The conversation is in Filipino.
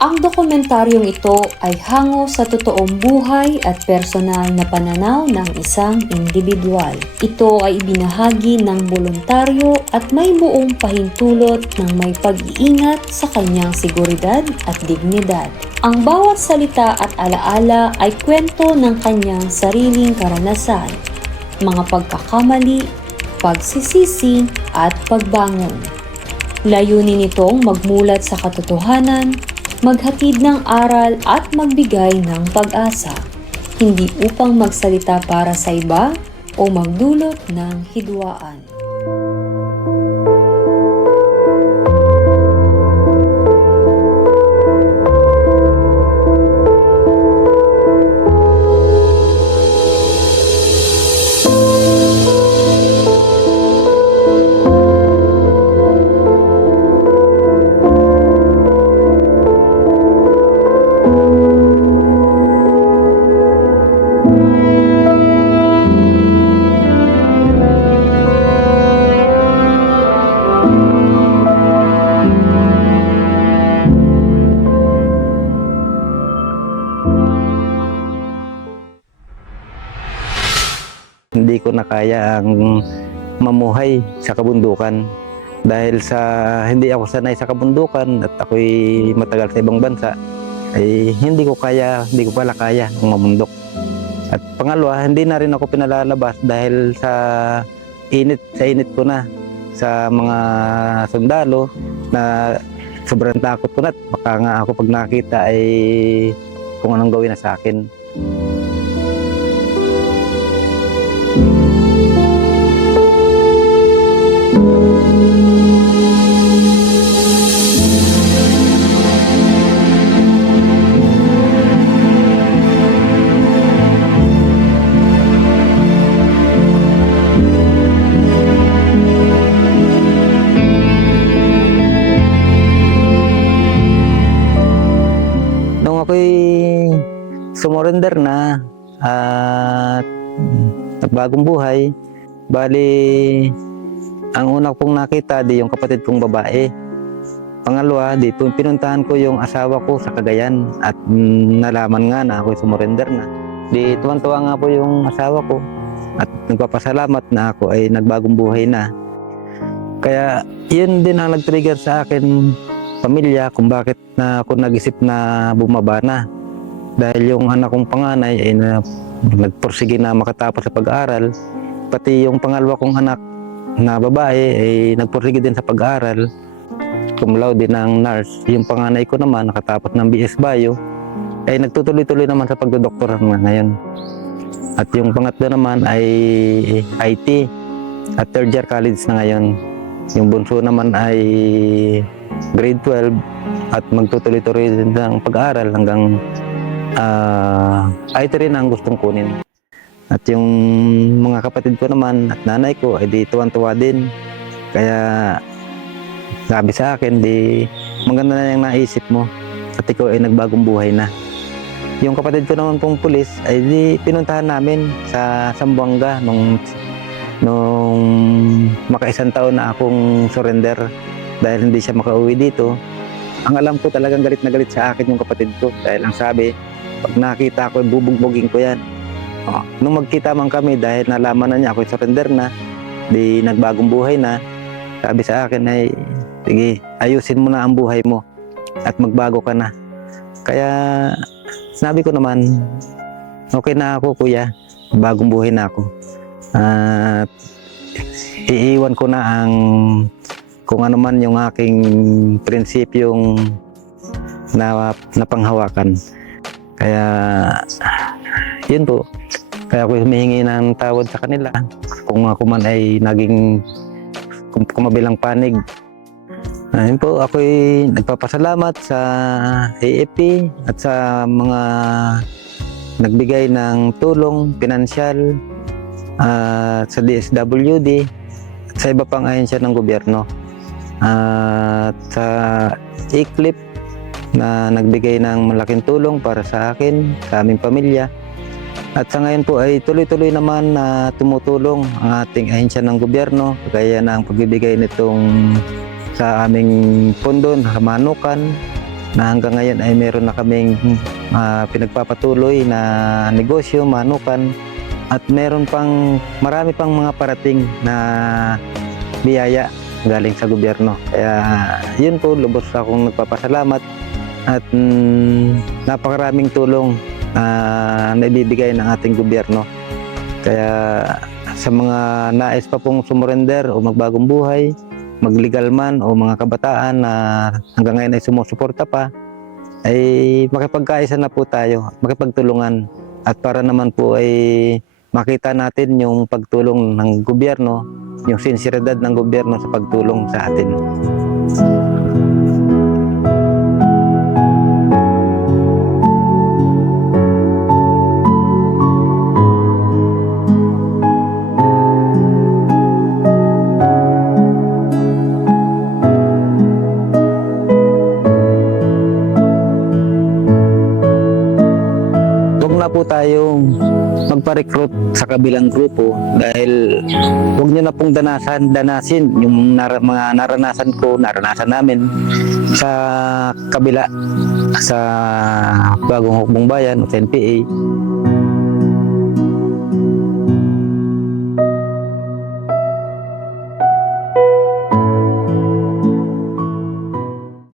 Ang dokumentaryong ito ay hango sa totoong buhay at personal na pananaw ng isang individual. Ito ay ibinahagi ng voluntaryo at may buong pahintulot ng may pag-iingat sa kanyang seguridad at dignidad. Ang bawat salita at alaala ay kwento ng kanyang sariling karanasan, mga pagkakamali, pagsisisi at pagbangon. Layunin nitong magmulat sa katotohanan, maghatid ng aral at magbigay ng pag-asa, hindi upang magsalita para sa iba o magdulot ng hidwaan. Hindi ko na kaya ang mamuhay sa kabundukan dahil sa hindi ako sanay sa kabundukan at ako'y matagal sa ibang bansa ay hindi ko pala kaya ang mamundok. At pangalawa, hindi na rin ako pinalalabas dahil sa init ko na sa mga sundalo na sobrang takot ko na at baka nga ako pag nakita ay kung anong gawin na sa akin. Nung ako'y sumurrender na at nagbagong buhay, bali ang una pong nakita di yung kapatid kong babae. Pangalawa, di pinuntahan ko yung asawa ko sa Cagayan at nalaman nga na ako'y sumurrender na. Di tuwan-tuwa nga po yung asawa ko at nagpapasalamat na ako ay nagbagong buhay na. Kaya yun din ang nag-trigger sa akin, pamilya, kung bakit na ako nag-isip na bumaba na. Dahil yung anak kong panganay ay nagpursige na makatapos sa pag-aaral, pati yung pangalawa kong anak na babae ay nagpursige din sa pag-aaral, cum laude din ng nurse. Yung panganay ko naman nakatapos ng BS Bio ay nagtutuloy-tuloy naman sa pagdodoktor ngayon. At yung pangatlo naman ay IT at third year college na ngayon. Yung bunso naman ay grade 12 at magtutuloy-tuloy din ng pag-aaral hanggang IT rin ang gustong kunin. At yung mga kapatid ko naman at nanay ko ay di tuwan-tuwa din. Kaya sabi sa akin, di maganda na yung naisip mo at ikaw ay nagbagong buhay na. Yung kapatid ko naman pong pulis ay di pinuntahan namin sa Zamboanga nung makaisang taon na akong surrender dahil hindi siya makauwi dito. Ang alam ko talagang galit na galit sa akin yung kapatid ko dahil ang sabi, pag nakita ko, bubugbogin ko yan. Nung magkita man kami dahil nalaman na niya ako surrender na, di nagbagong buhay na, sabi sa akin ay, sige, ayusin mo na ang buhay mo at magbago ka na. Kaya sinabi ko naman, okay na ako kuya, bagong buhay na ako. At iiwan ko na ang kung ano man yung aking prinsipyong napanghawakan. Kaya yun po. Kaya ako humihingi ng tawad sa kanila kung ako man ay naging kumabilang panig. Ayun po, ako'y nagpapasalamat sa AFP at sa mga nagbigay ng tulong, pinansyal, sa DSWD at sa iba pang ahensya ng gobyerno. At sa ICLIP na nagbigay ng malaking tulong para sa akin, sa aming pamilya. At sa ngayon po ay tuloy-tuloy naman na tumutulong ang ating ahensya ng gobyerno, kagaya ng pagbibigay nitong sa aming pondo na Manukan na hanggang ngayon ay meron na kaming pinagpapatuloy na negosyo, manukan, at meron pang marami pang mga parating na biyaya galing sa gobyerno. Kaya yun po, lubos akong nagpapasalamat at napakaraming tulong na naibibigay ng ating gobyerno. Kaya sa mga nais pa pong sumurrender o magbagong buhay, maglegal man o mga kabataan na hanggang ngayon ay sumusuporta pa, ay makipagkaisa na po tayo, makipagtulungan, at para naman po ay makita natin yung pagtulong ng gobyerno, yung sinseridad ng gobyerno sa pagtulong sa atin. Huwag na po tayong magpa-recruit sa kabilang grupo dahil huwag nyo na pong danasin yung mga naranasan namin sa kabila, sa Bagong Hukbong Bayan o sa NPA.